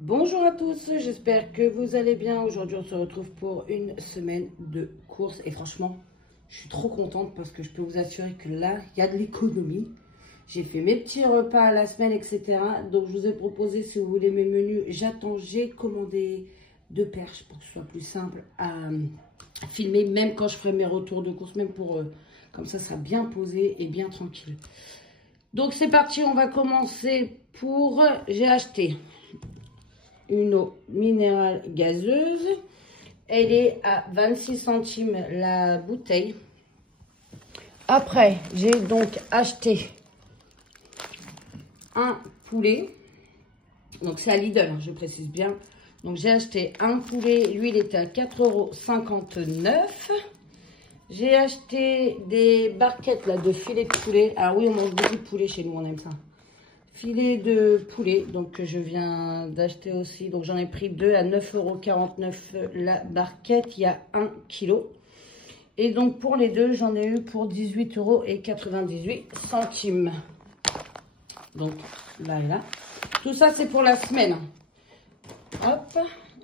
Bonjour à tous, j'espère que vous allez bien. Aujourd'hui, on se retrouve pour une semaine de courses. Et franchement, je suis trop contente parce que je peux vous assurer que là, il y a de l'économie. J'ai fait mes petits repas à la semaine, etc. Donc, je vous ai proposé, si vous voulez, mes menus. J'ai commandé 2 perches pour que ce soit plus simple à filmer, même quand je ferai mes retours de courses, même pour comme ça sera bien posé et bien tranquille. Donc, c'est parti, on va commencer pour... J'ai acheté une eau minérale gazeuse. Elle est à 26 centimes la bouteille. Après, j'ai donc acheté un poulet. Donc, c'est à Lidl, hein, je précise bien. Donc, j'ai acheté un poulet. Lui, il était à 4,59 €. J'ai acheté des barquettes là, de filets de poulet. Alors oui, on mange beaucoup de poulet chez nous, on aime ça. Filet de poulet, donc je viens d'acheter aussi. Donc j'en ai pris 2 à 9,49 € la barquette, il y a 1 kg. Et donc pour les deux, j'en ai eu pour 18,98 €. Donc là et là. Tout ça, c'est pour la semaine. Hop.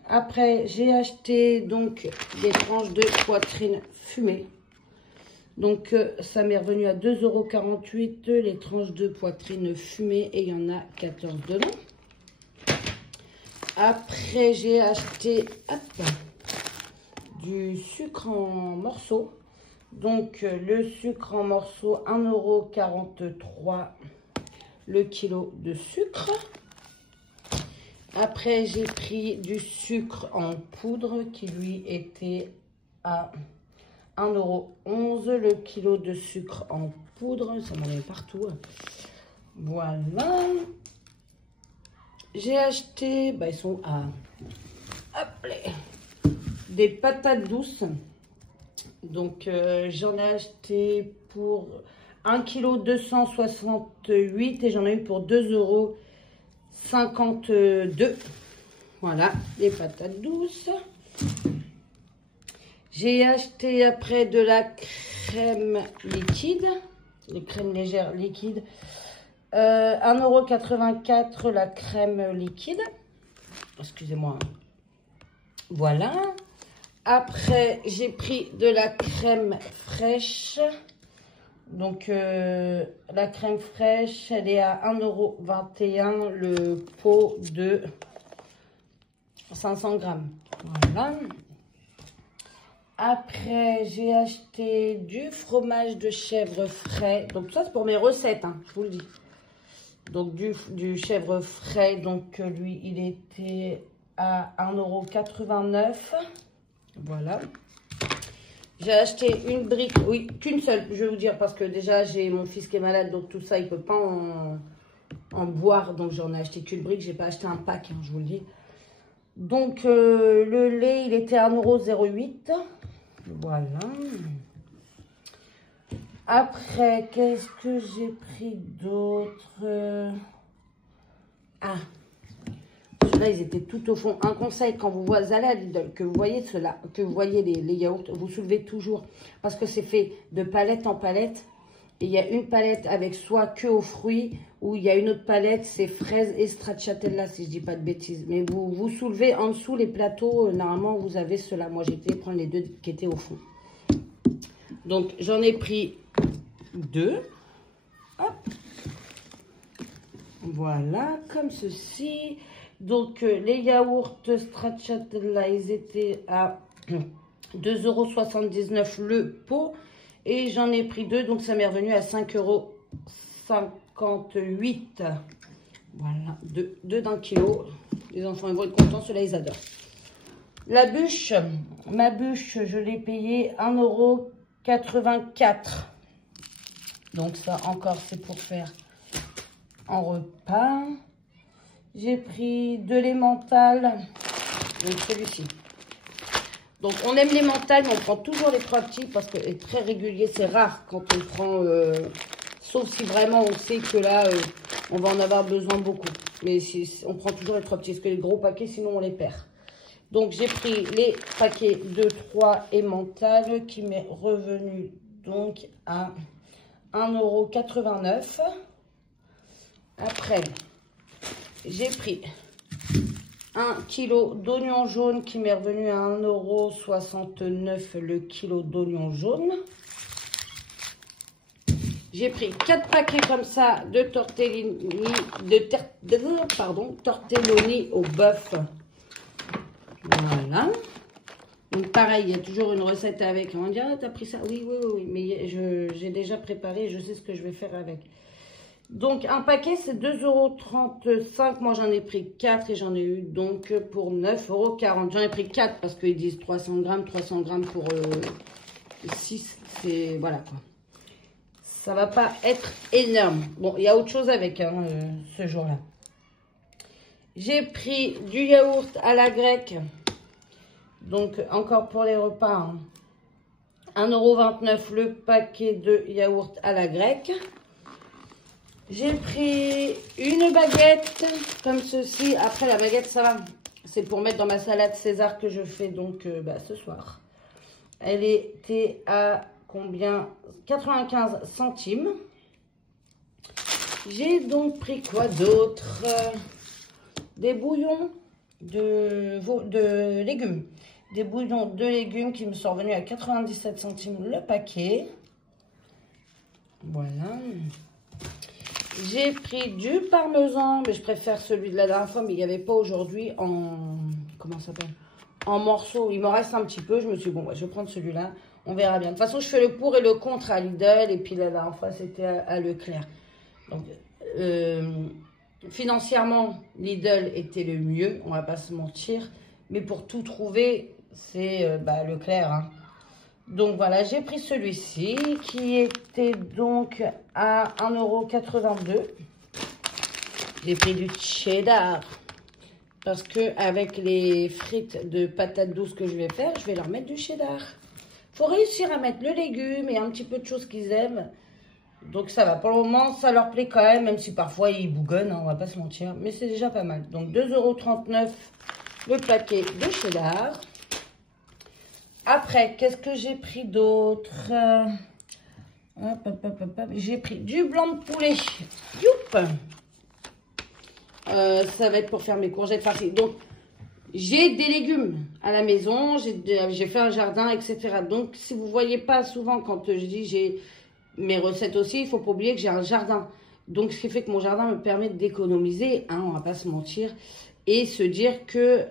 Après, j'ai acheté donc des tranches de poitrine fumée. Donc, ça m'est revenu à 2,48 € les tranches de poitrine fumée et il y en a 14 dedans. Après, j'ai acheté du sucre en morceaux. Donc, le sucre en morceaux, 1,43 € le kilo de sucre. Après, j'ai pris du sucre en poudre qui lui était à 1,11 € le kilo de sucre en poudre. Ça m'en est partout. Voilà. J'ai acheté, ils sont à des patates douces. Donc, j'en ai acheté pour 1,268 kg et j'en ai eu pour 2,52 €. Voilà, les patates douces. J'ai acheté après de la crème liquide, les crèmes légères liquides. 1,84 € la crème liquide. Excusez-moi. Voilà. Après, j'ai pris de la crème fraîche. Donc, la crème fraîche, elle est à 1,21 € le pot de 500 grammes. Voilà. Après, j'ai acheté du fromage de chèvre frais. Donc, ça, c'est pour mes recettes, hein, je vous le dis. Donc, du chèvre frais. Donc, lui, il était à 1,89 €. Voilà. J'ai acheté une brique. Oui, qu'une seule, je vais vous dire. Parce que déjà, j'ai mon fils qui est malade. Donc, tout ça, il ne peut pas en boire. Donc, j'en ai acheté qu'une brique. Je n'ai pas acheté un pack, hein, je vous le dis. Donc, le lait, il était à 1,08 €. Voilà. Après, qu'est-ce que j'ai pris d'autre? Ah, ceux-là, ils étaient tout au fond. Un conseil, quand vous allez à Lidl, que vous voyez cela, que vous voyez les yaourts, vous soulevez toujours. Parce que c'est fait de palette en palette. Et il y a une palette avec soit que aux fruits, ou il y a une autre palette, c'est fraises et stracciatella, si je dis pas de bêtises. Mais vous soulevez en dessous les plateaux, normalement vous avez cela. Moi j'ai été prendre les 2 qui étaient au fond. Donc j'en ai pris 2. Hop. Voilà, comme ceci. Donc les yaourts stracciatella, ils étaient à 2,79 € le pot. Et j'en ai pris 2, donc ça m'est revenu à 5,58 €. Voilà, 2 d'un kilo. Les enfants, ils vont être contents, ceux-là, ils adorent. La bûche, ma bûche, je l'ai payée 1,84 €. Donc ça, encore, c'est pour faire en repas. J'ai pris de l'emmental, donc celui-ci. Donc, on aime les mentales, mais on prend toujours les 3 petits parce que c'est très régulier. C'est rare quand on prend, sauf si vraiment on sait que là, on va en avoir besoin beaucoup. Mais on prend toujours les 3 petits parce que les gros paquets, sinon on les perd. Donc, j'ai pris les paquets de 3 emmental qui m'est revenu donc à 1,89 €. Après, j'ai pris 1 kg d'oignons jaunes qui m'est revenu à 1,69 € le kilo d'oignons jaunes. J'ai pris 4 paquets comme ça de tortellini, tortelloni au bœuf. Voilà. Donc pareil, il y a toujours une recette avec. On va dire, ah, t'as pris ça? Oui, mais j'ai déjà préparé, je sais ce que je vais faire avec. Donc, un paquet, c'est 2,35 €. Moi, j'en ai pris 4 et j'en ai eu donc pour 9,40 €. J'en ai pris 4 parce qu'ils disent 300 grammes pour 6. C'est, voilà quoi. Ça va pas être énorme. Bon, il y a autre chose avec hein, ce jour-là. J'ai pris du yaourt à la grecque. Donc, encore pour les repas. Hein. 1,29 € le paquet de yaourt à la grecque. J'ai pris une baguette comme ceci. Après, la baguette, ça va. C'est pour mettre dans ma salade César que je fais donc ce soir. Elle était à combien? 95 centimes. J'ai donc pris quoi d'autre? Des bouillons de légumes. Des bouillons de légumes qui me sont revenus à 97 centimes le paquet. Voilà. J'ai pris du parmesan, mais je préfère celui de la dernière fois, mais il n'y avait pas aujourd'hui en... Comment ça s'appelle? En morceaux. Il m'en reste un petit peu. Je me suis dit, bon, je vais prendre celui-là. On verra bien. De toute façon, je fais le pour et le contre à Lidl. Et puis la dernière fois, c'était à Leclerc. Donc, financièrement, Lidl était le mieux. On ne va pas se mentir. Mais pour tout trouver, c'est Leclerc. Hein. Donc voilà, j'ai pris celui-ci qui était donc à 1,82 €. J'ai pris du cheddar parce que avec les frites de patates douces que je vais faire, je vais leur mettre du cheddar. Faut réussir à mettre le légume et un petit peu de choses qu'ils aiment. Donc ça va, pour le moment ça leur plaît quand même si parfois ils bougonnent, hein, on va pas se mentir. Mais c'est déjà pas mal. Donc 2,39 € le paquet de cheddar. Après, qu'est-ce que j'ai pris d'autre? J'ai pris du blanc de poulet. Youp! Ça va être pour faire mes courgettes farcies. Donc, j'ai des légumes à la maison. J'ai fait un jardin, etc. Donc, si vous ne voyez pas souvent quand je dis j'ai mes recettes aussi, il ne faut pas oublier que j'ai un jardin. Donc, ce qui fait que mon jardin me permet d'économiser, hein, on ne va pas se mentir, et se dire que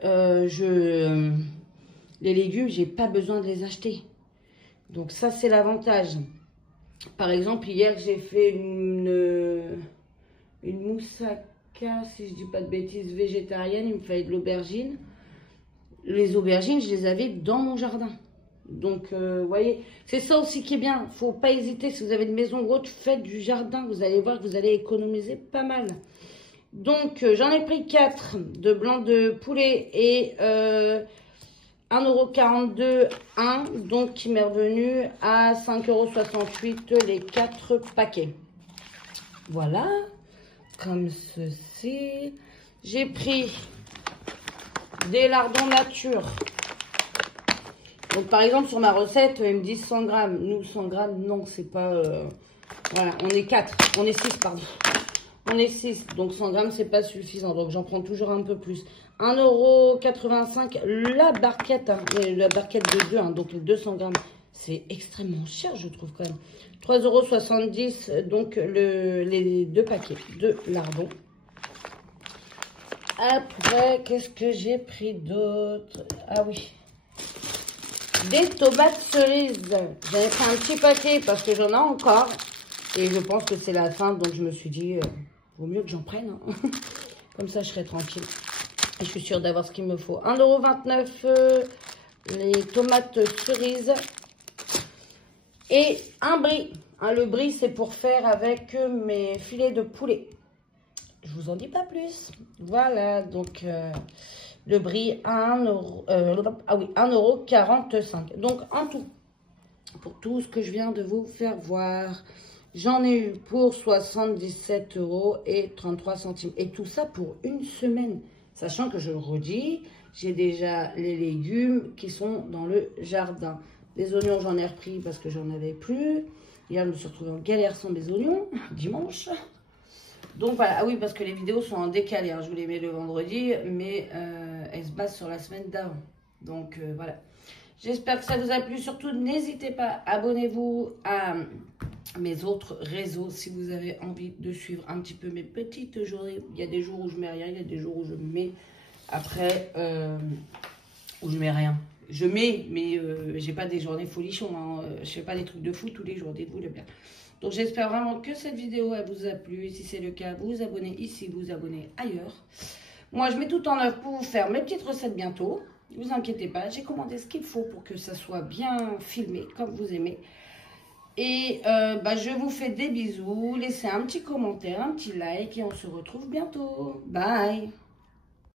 les légumes, j'ai pas besoin de les acheter. Donc ça, c'est l'avantage. Par exemple, hier, j'ai fait une moussaka, si je dis pas de bêtises, végétarienne. Il me fallait de l'aubergine. Les aubergines, je les avais dans mon jardin. Donc, vous voyez, c'est ça aussi qui est bien. Faut pas hésiter. Si vous avez une maison ou autre, faites du jardin. Vous allez voir que vous allez économiser pas mal. Donc, j'en ai pris 4 de blanc de poulet et... 1,42 €, donc qui m'est revenu à 5,68 € les 4 paquets. Voilà, comme ceci. J'ai pris des lardons nature. Donc par exemple sur ma recette, ils me disent 100 grammes. Nous 100 grammes, non, c'est pas... Voilà, on est 4, on est 6, pardon. On est 6, donc 100 grammes, c'est pas suffisant. Donc j'en prends toujours un peu plus. 1,85 € la barquette, hein, la barquette de 2, hein, donc les 200 grammes. C'est extrêmement cher, je trouve quand même. 3,70 €, donc les 2 paquets de lardons. Après, qu'est-ce que j'ai pris d'autre? Ah oui. Des tomates cerises. J'en ai pris un petit paquet parce que j'en ai encore. Et je pense que c'est la fin, donc je me suis dit... vaut mieux que j'en prenne. Hein. Comme ça, je serai tranquille. Et je suis sûre d'avoir ce qu'il me faut. 1,29 € les tomates cerises. Et un brie. Hein, le brie, c'est pour faire avec mes filets de poulet. Je vous en dis pas plus. Voilà, donc le brie à 1,45 €. Donc en tout, pour tout ce que je viens de vous faire voir... J'en ai eu pour 77,33 €. Et tout ça pour une semaine. Sachant que je le redis, j'ai déjà les légumes qui sont dans le jardin. Les oignons, j'en ai repris parce que j'en avais plus. Hier, je me suis retrouvée en galère sans mes oignons, dimanche. Donc voilà, ah oui, parce que les vidéos sont en décalé. Hein. Je vous les mets le vendredi, mais elle se base sur la semaine d'avant. Donc voilà. J'espère que ça vous a plu. Surtout, n'hésitez pas, abonnez-vous à mes autres réseaux si vous avez envie de suivre un petit peu mes petites journées. Il y a des jours où je mets rien, il y a des jours où je mets. Après, où je mets rien. Je mets, mais j'ai pas des journées folichons. Hein. Je fais pas des trucs de fou tous les jours, dites-vous le bien. Donc j'espère vraiment que cette vidéo elle vous a plu. Si c'est le cas, vous vous abonnez ici, vous vous abonnez ailleurs. Moi, je mets tout en œuvre pour vous faire mes petites recettes bientôt. Ne vous inquiétez pas, j'ai commandé ce qu'il faut pour que ça soit bien filmé comme vous aimez. Et je vous fais des bisous. Laissez un petit commentaire, un petit like et on se retrouve bientôt. Bye!